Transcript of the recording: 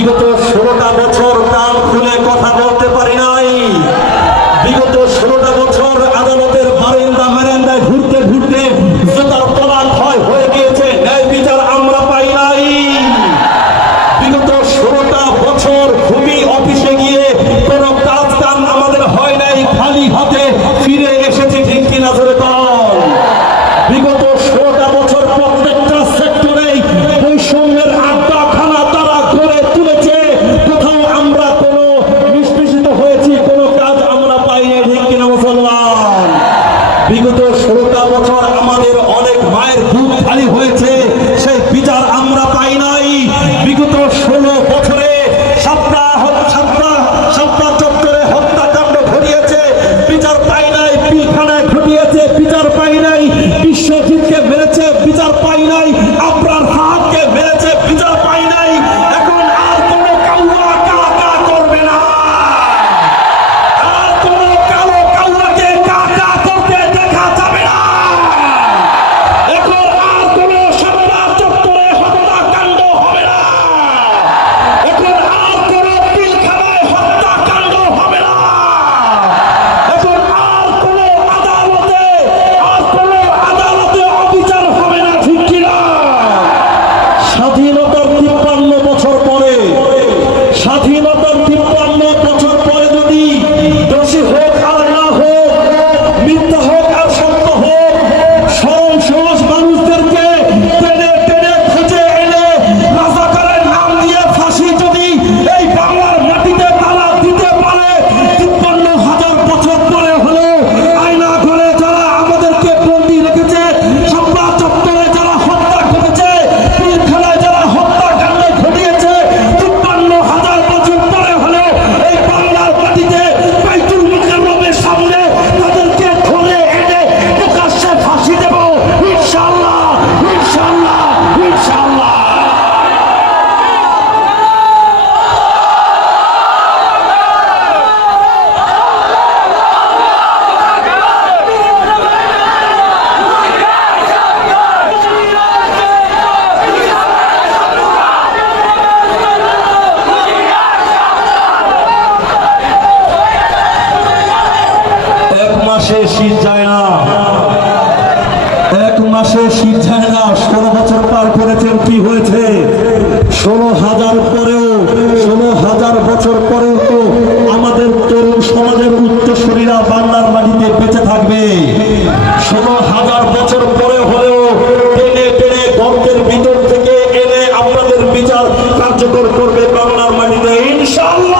বিগত 16টা বছর কান খুলে কথা বলতে পারি নাই। বিগত 16টা বছর আদালতের বারান্দা মেরেন্দায় ঘুরতে ঘুরতে জোতার তলা ক্ষয় হয়ে গিয়েছে, ন্যায় বিচার আমরা পাই নাই। বিগত 16টা বছর ভূমি অফিসে গিয়ে কোনো কাজ কাম আমাদের হয় নাই, খালি হাতে ফিরে এসেছে, ঠিক কিনা ধরে বল। বিগত 16টা বছর প্রত্যেকটা সেক্টরেই বৈষম্যের আড্ডাখানা তারা করে তুলেছে। কোথাও আমরা কোনো নিষ্পেষিত হয়েছি, কোনো কাজ আমরা পাইনি, ঠিক কিনা মুসলমান। বিগত 16টা বছর আমাদের অনেক মায়ের বুক খালি হয়েছে, সেই বিচার আমরা পাই নাই। বিগত 16 বছরে সাপ্তাহ চত্বরে হত্যাকাণ্ড ঘটিয়েছে, বিচার পাই নাই। পিলখানায় ঘটিয়েছে, বিচার পাই নাই। বিশ্বজিৎকে মেরেছে, বিচার পাই নাই। আপনার হাতকে মেরেছে, বিচার পাই নাই। এখন আর কোনো কাউয়া কাকা করবে না, আর কোনো কালো কাউয়াকে কাকা করতে দেখা যাবে না। এখন আর কোনো সামনা চত্বরে হত্যাকাণ্ড হবে না। এখন আর কোনো পিলখানায় হত্যাকাণ্ড হবে না। এখন আর কোনো আদালতে অবিচার হবে না, ঠিক কিনা। স্বাধীনতার 53 বছর পরে, স্বাধীনতার 53 বছর পরে যদি দোষী হোক আর না হোক, মিথ্যা হোক আর সত্য হোক, সরল সহজ মানুষদেরকে টেনে টেনে খুঁজে এনে রাজাকারের নাম দিয়ে ফাঁসি যদি এই বাংলার মাটিতে তারা দিতে পারে, 53,000 বছর পরে হলেও আয়না ঘরে যারা আমাদেরকে বন্দী রেখেছে, শাপলা চত্বরে যারা হত্যা ঘটেছে, পিলখানায় যারা হত্যাকাণ্ড ঘটিয়েছে, 53,000 বছর পরে হলেও এই বাংলার মাটিতে বাইতুল মুকাররমের সামনে তাদেরকে ধরে এনে প্রকাশ্যে ফাঁসি দেব, ইনশাআল্লাহ, ইনশাআল্লাহ, ইনশাআল্লাহ। এক মাসে শীত যায় না, এক মাসে শীত যায় না। 16 বছর পার করেছেন, কি হয়েছে? 16,000 বছর পরেও তো আমাদের তরুণ সমাজের উত্তরসূরিরা বাংলার মাটিতে বেঁচে থাকবে। 16,000 বছর পরে হলেও টেনে টেনে গর্তের ভিতর থেকে এনে আপনাদের বিচার কার্যকর করবে বাংলার মাটিতে, ইনশাআল্লাহ।